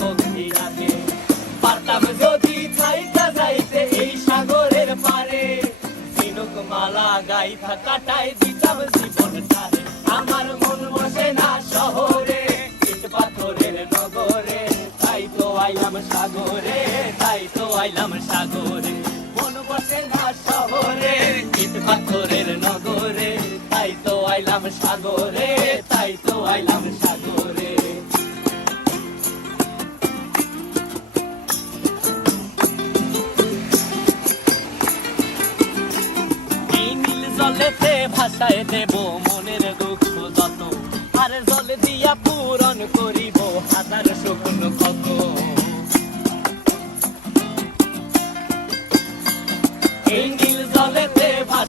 পক্ষী ডাকে। পারতাম যদি থাইকা যাইতে এই সাগরের পারে, ঝিনুক মালা গাইথা কাটাই দিতাম জীবনটারে। আমার মন বসে না শহরে, ইট পাথরের নগরে, তাই তো আইলাম সাগরে, তাই তো আইলাম সাগরে। মন বসে না শহরে, ইট পাথরের নগরে, তাই তো আইলাম সাগরে, তাই তো আইলাম সাগরে। এই নীল জলেতে ভাসায় দেব মনের দুঃখ যত, আর জল দিয়া পূরণ করিব হাজার শুকনো ক্ষত। এই নীল জলেতে